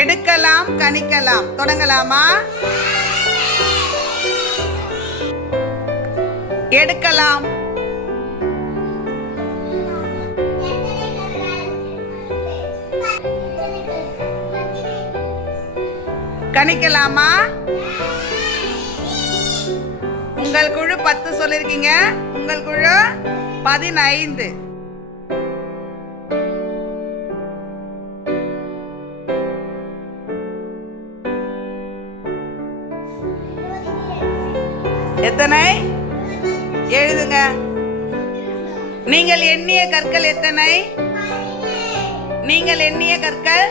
எடுக்கலாம் கணிக்கலாம். தொடங்கலாமா? எடுக்கலாம், கணிக்கலாமா? உங்கள் குழு 10 சொல்லிருக்கீங்க, உங்கள் குழு 15. எத்தனை எழுதுங்க. நீங்கள் எண்ணிய கற்கள் எத்தனை? நீங்கள் எண்ணிய கற்கள்.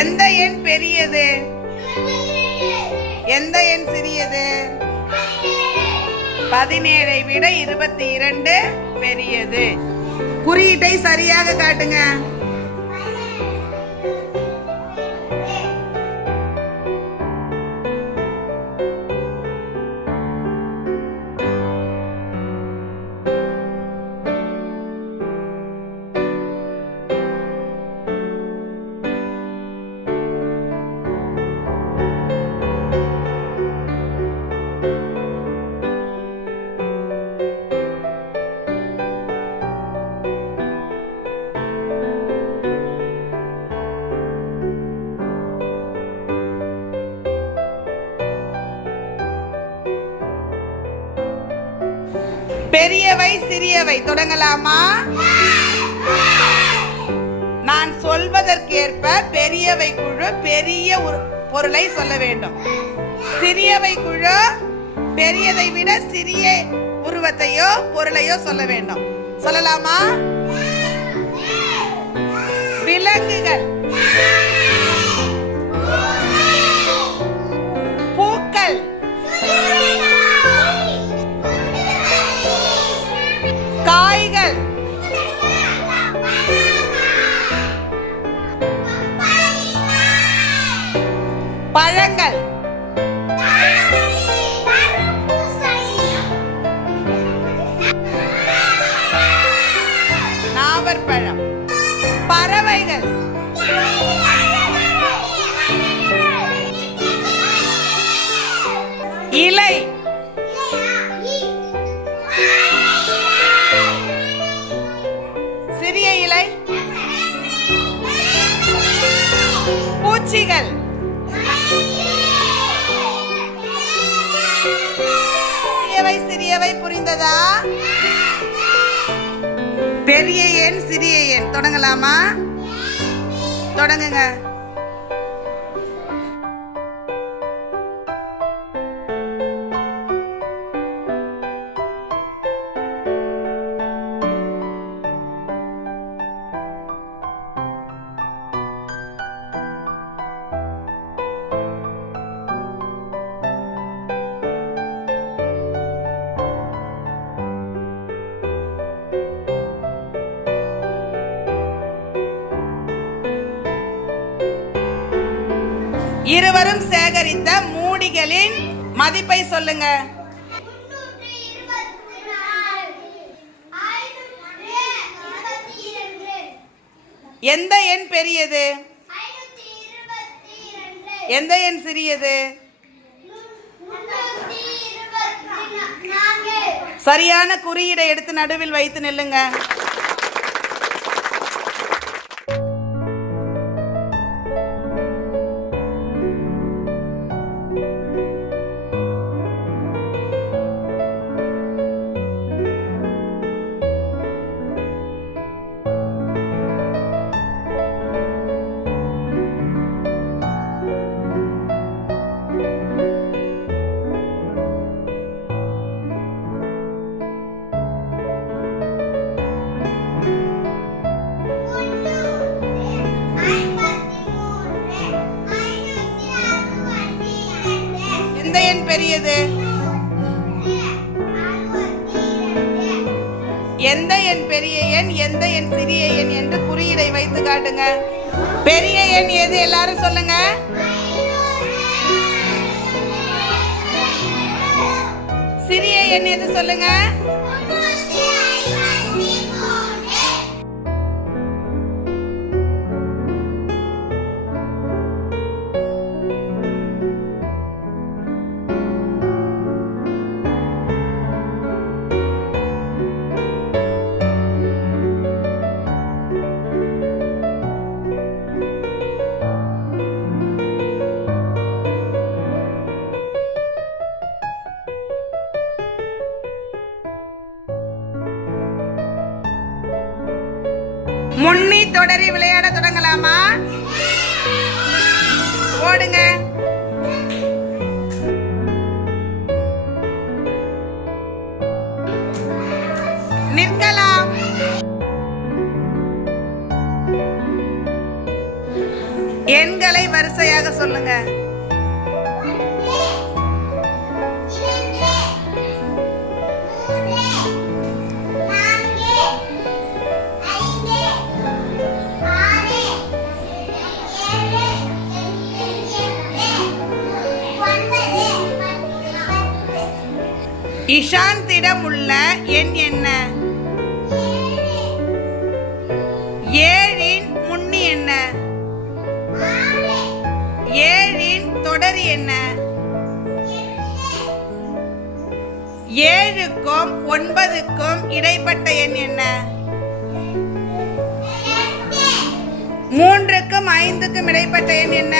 எந்த எண் பெரியது? எந்த எண் சிறியது? 17 விட 22 பெரியது. குறியீட்டை சரியாக காட்டுங்க. பெரியவை சிறியவை. தொடங்கலாமா? நான் சொல்வதற்கேற்ப பெரியவை குழு பெரிய பொருளை சொல்ல வேண்டும். சிறியவை குழு பெரியதை விட சிறிய உருவத்தையோ பொருளையோ சொல்ல வேண்டும். சொல்லலாமா? விலங்குகள், பூக்கள், காய்கள், பழங்கள், நாவற்பழம், பறவைகள், இலை, சிறிய இலை, பூச்சிகள், பெரியவை சிறியவை. புரிந்ததா? பெரிய எண் சிறிய எண். தொடங்கலாமா? தொடங்குங்க. இருவரும் சேகரித்த மூடிகளின் மதிப்பை சொல்லுங்க. எந்த எண் பெரியது? எந்த எண் சிறியது? சரியான குறியீடை எடுத்து நடுவில் வைத்து நில்லுங்க. எந்த எண் பெரியது? எந்த எண் பெரிய எண், எந்த எண் சிறிய எண் என்று குறியீடை வைத்து காட்டுங்க. பெரிய எண் எது? எல்லாரும் சொல்லுங்க. சிறிய எண் எது? சொல்லுங்க. எண்களை வரிசையாக சொல்லுங்க. இஷாந்திடம் உள்ள எண் என்ன? 7 முன்னி என்ன? 7 தொடர் என்ன? 7க்கும் 9க்கும் இடைப்பட்ட எண் என்ன? 3க்கும் 5க்கும் இடைப்பட்ட எண் என்ன?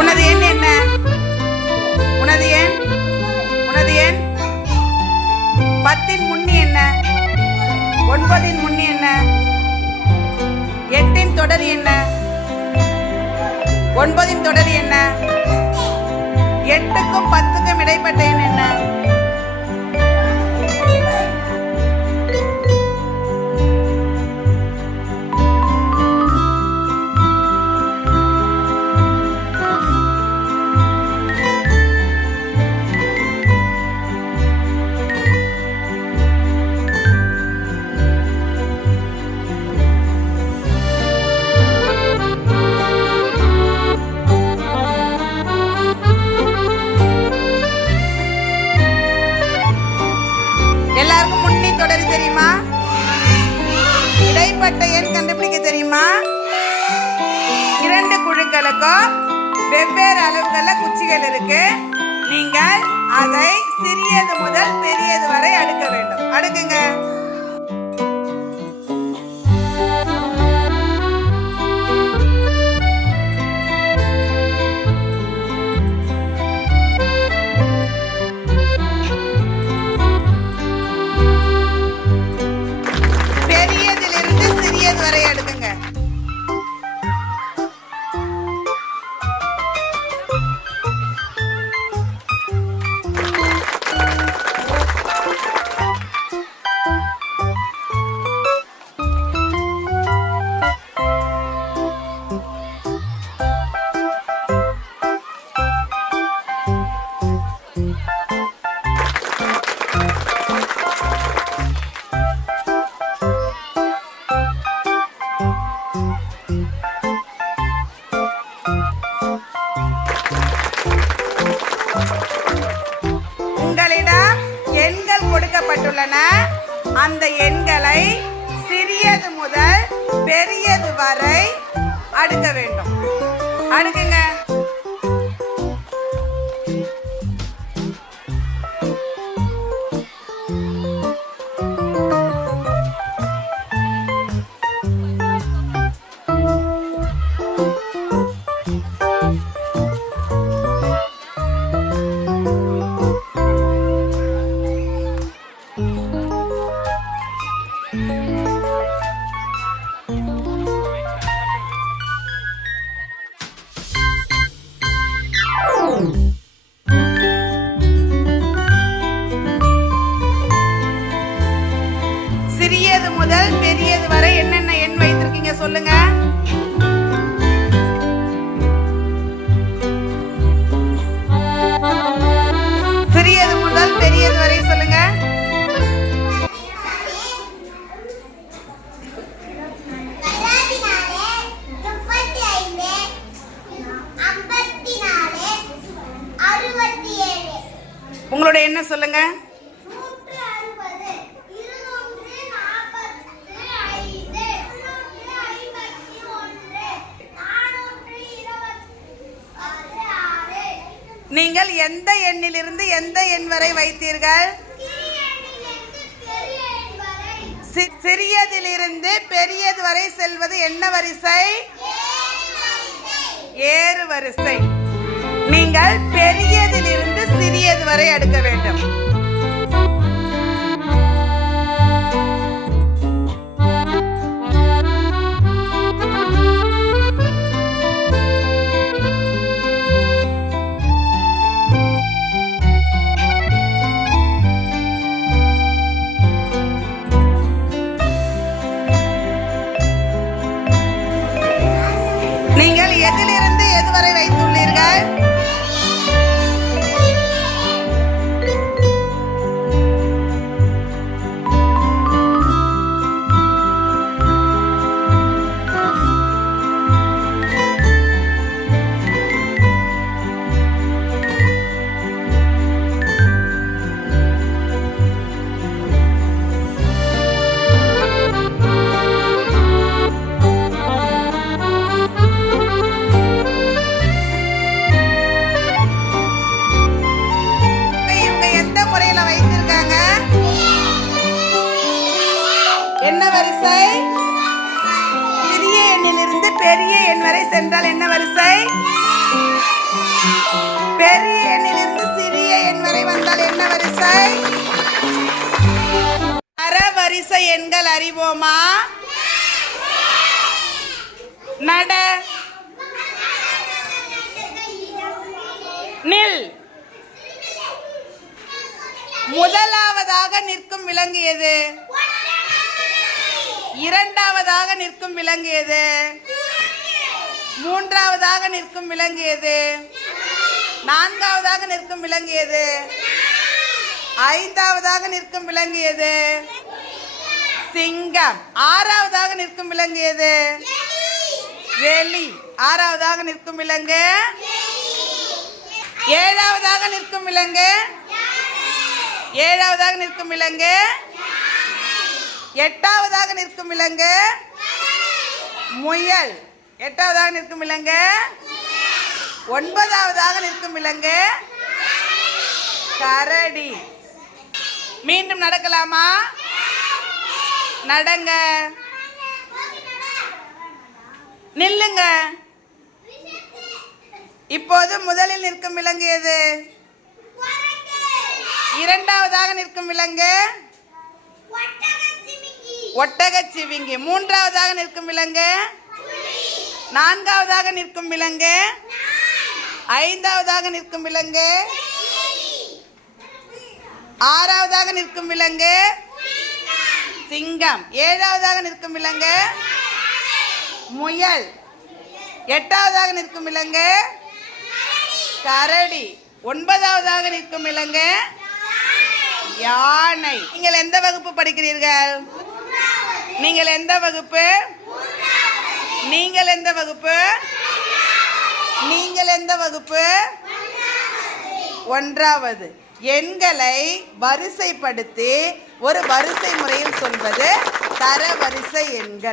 உனது எண் என்ன? உனது எண் 10 முன்னி என்ன? 9 முன்னி என்ன? 8 தொடர் என்ன? 9 தொடர் என்ன? 8க்கும் 10க்கும் இடைப்பட்ட எண் என்ன? எல்லாருக்கும் முன்னி தொடர் தெரியுமா? இடைப்பட்ட எண் கண்டுபிடிக்க தெரியுமா? 2 குழுக்களுக்கும் வெவ்வேறு அளவுகளில் குச்சிகள் இருக்கு. நீங்கள் அதை சிறியது முதல் பெரியது வரை அடுக்க வேண்டும். அடுக்குங்க. வரை அடுக்குங்க. உங்களிடம் எண்கள் கொடுக்கப்பட்டுள்ளன. அந்த எண்களை சிறியது முதல் பெரியது வரை அடுக்க வேண்டும். அடுக்குங்க. சிறியது முதல் பெரியது வரை என்னென்ன எண் வைத்திருக்கீங்க சொல்லுங்க. சிறியது முதல் பெரியது வரை சொல்லுங்க. உங்களோட என்ன சொல்லுங்க. நீங்கள் எந்த எண்ணிலிருந்து எந்த எண் வரை வைத்தீர்கள்? சிறியதிலிருந்து பெரியது வரை செல்வது என்ன வரிசை? ஏறு வரிசை. நீங்கள் பெரியதிலிருந்து சிறியது வரை அடுக்க வேண்டும். நீங்கள் எதிலிருந்து எதுவரை வைத்துள்ளீர்கள்? என்ன வரிசை? சிறிய எண்ணிலிருந்து பெரிய எண் வரை சென்றால் என்ன வரிசை? பெரிய எண்ணிலிருந்து சிறிய எண் வரை வந்தால் என்ன வரிசை? தரவரிசை எண்கள் அறிவோமா? நட, நில். முதலாவதாக நிற்கும் விலங்கு எது? இரண்டாவதாக நிற்கும் விலங்கு எது? மூன்றாவதாக நிற்கும் விலங்கு எது? நான்காவதாக நிற்கும் விலங்கு எது? ஐந்தாவதாக நிற்கும் விலங்கு எது? சிங்கம். ஆறாவதாக நிற்கும் விலங்கு எது? எலி. ஆறாவதாக நிற்கும் விலங்கு. ஏழாவதாக நிற்கும் விலங்கு. ஏழாவதாக நிற்கும் விலங்கு. எட்டாவதாக நிற்கும் விலங்கு முயல். எட்டாவதாக நிற்கும் விலங்கு. ஒன்பதாவதாக நிற்கும் விலங்கு கரடி. மீண்டும் நடக்கலாமா? நடங்க. நில்லுங்க. இப்போது முதலில் நிற்கும் விலங்கு எது? இரண்டாவதாக நிற்கும் விலங்கு ஒட்டகச்சிவிங்கி. மூன்றாவதாக நிற்கும் விலங்கு. நான்காவதாக நிற்கும் விலங்கு. ஐந்தாவதாக நிற்கும் விலங்கு. ஆறாவதாக நிற்கும் விலங்கு சிங்கம். ஏழாவதாக நிற்கும் விலங்கு முயல். எட்டாவதாக நிற்கும் விலங்கு கரடி. ஒன்பதாவதாக நிற்கும் விலங்கு யானை. நீங்கள் எந்த வகுப்பு படிக்கிறீர்கள்? நீங்கள் எந்த வகுப்பு? நீங்கள் எந்த வகுப்பு? நீங்கள் எந்த வகுப்பு? ஒன்றாவது. எண்களை வரிசைப்படுத்தி ஒரு வரிசை முறையில் சொல்வது தரவரிசை எண்கள்.